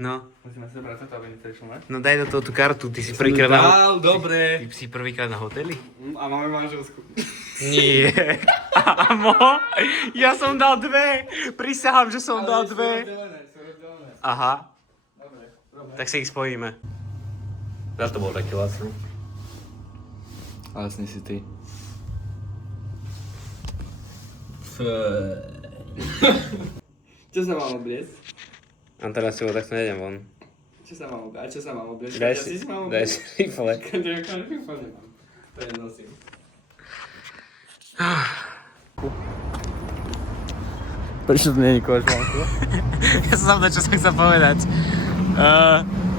No. Musíme si zobrať toto, aby nechceli šumať. No daj do toho tú kartu, ty si prvýkrát na... Dobre. Ty si prvýkrát na hoteli? A máme manželsku. Nie. Amo, ja som dal 2. Prisahám, že som dal 2. Sú rozdelené. Aha, Dobre. tak si ich spojíme. Za to bol taký lacný. Ale sni si ty. Čo sa mám obliecť? Antona si ho takto nejdem von. Čo sa mám obliecť? A čo sa mám obliecť? Daj Ja si mám rifle. Rifle nemám. To je nosím. Prečo to nie je kožmanku? Ja som zabudol, čo som chcel povedať.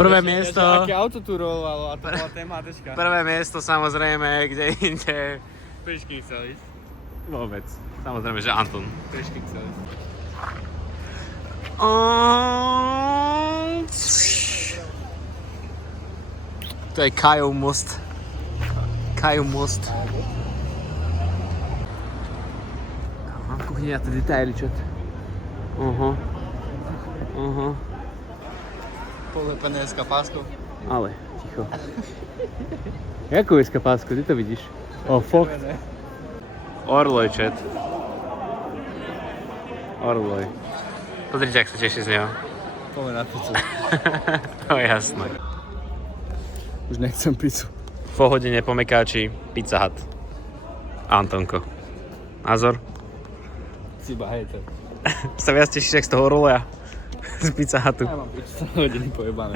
Prvé miesto... Aké auto tu rolovalo a to bola tématečka. Prvé miesto samozrejme, kde inde... Pešky chcel ísť. Vôbec. Samozrejme, že Anton. Pešky chcel ísť. To je Kajov most. Kajov most. Aha, kuchyňa, tie detaily, čo? Polepené s kapáskou. Ale, ticho. Jakú je skapásku, ty to vidíš? Fuck. Orloj, chat. Orloj. Pozrite, ak sa teší z neho. Poďme na pizzu. To je jasné. Už nechcem pizzu. Po hodine po Mekáči, Pizza Hut. Antonko. Názor? Ciba, hej to. Sa viac tešíš, jak z toho roleja. Z Pizza Hutu. Ja mám pizzu celé hodiny pojebané.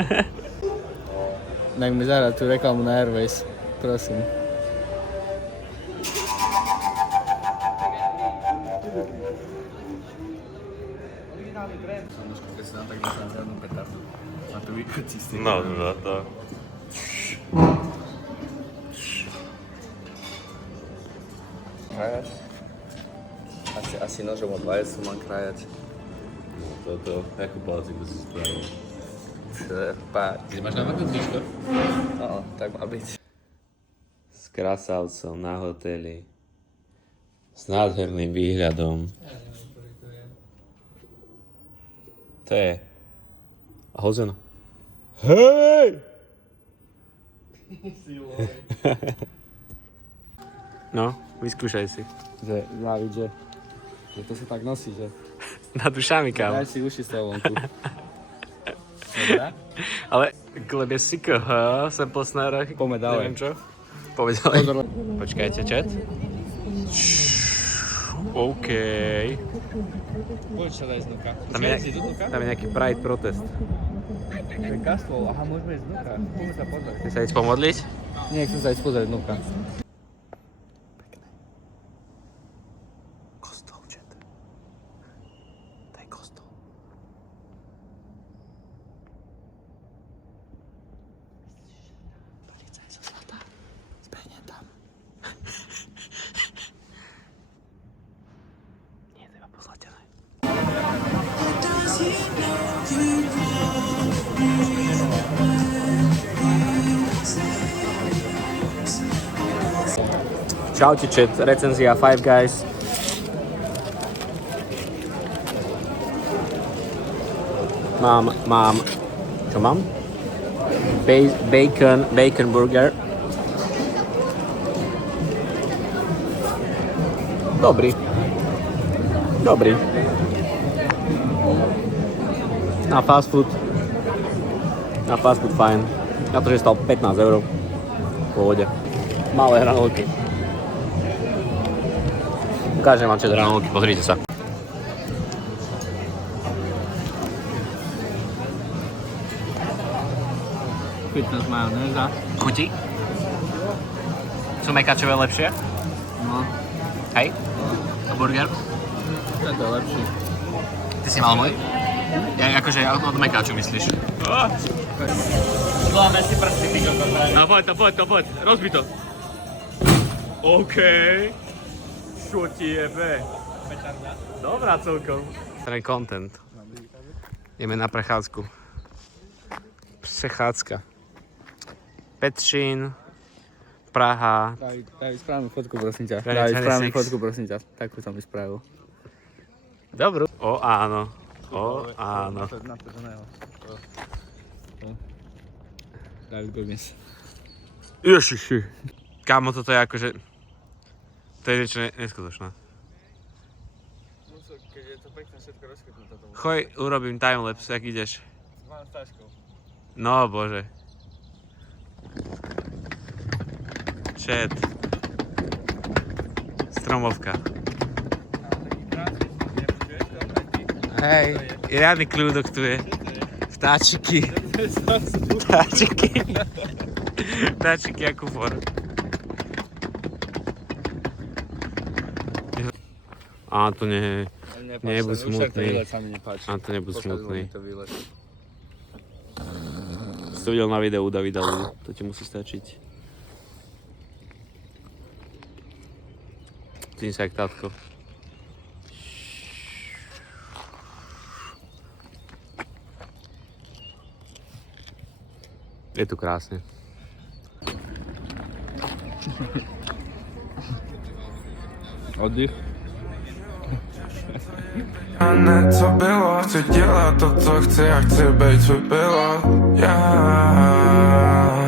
Tak mi zahrať tú reklamu na Airways. Prosím. Keď sa nám tak dostane žiadnu petardu. A tu vychodí z tých. No, to. Krajať? Asi nožom od vajec mám krajať. No toto, jakú palciku si spravil? Ty máš na maku tričko? No, tak má byť. S krasavcom na hoteli. S nádherným výhľadom. To je... Hozeno. Hej! No, vyskúšaj si. Že závidť, že to sa tak nosí, že... Nad ušami, kámo. Daj si uši z toho vonku. Dobre? Ale kleb je siko, ha? Sample snare, Poďme ďalej. neviem čo. Poďme ďalej. Počkajte, chat. OK. Poď sa daj znúka. Tam je nejaký Pride protest. To je Kastol, aha, môžeme ísť znúka. Poďme sa pozrieť. Chceš sa ísť pomodliť? Nie, chcem sa ísť pozrieť znúka. Kostol, chat. To je kostol. Stolica je zo zlata. Zbehnem tam. Nie, to iba pozlatené. Čaute, chat, recenzia Five Guys. Mám, čo mám? Bacon burger. Dobrý. Na fast food fajn. Na to, že stal 15 €. V pohode. Malé hranolky. Ukážem vám, čo je hranolky, pozrite sa. Fitness majonéza. Chutí? Sú Mekáčové lepšie? No, Hej? A burger? to je lepší. Ty si mal môj? Ja, akože od Mekáču myslíš? Zláme si prsty, ty kokos. No poď, rozbi to. OK. Čo ti jebe? Dobrá celkom. Ten content. Ideme na prechádzku. Prechádzka. Petřín, Praha. Daj správnu fotku, prosím ťa. Daj správnu fotku, prosím ťa. Takú som mi spravil. Dobrú. O áno. O áno. Na to, že ne. David Goggins. Ježiši. Kámo, toto je akože... To je niečo neskutočné. Keď je to pekne všetko rozchytnuté tomu. Choj, urobím timelapse, jak ideš. Mám s taškou. No bože. Chat. Stromovka. Hej, riadny kľúdok tu je. Vtáčiky. Vtáčiky. Vtáčiky a kufor. Á, to nie... Nebuď smutný. Á, to nebuď smutný. Si to videl na videu u Davida Lu, to ti musí stačiť. Cítim sa jak tátko. Je tu krásne. Oddych. A ne, co bylo, chci dělat to, co chci a chci být svůj pilot. Yeah.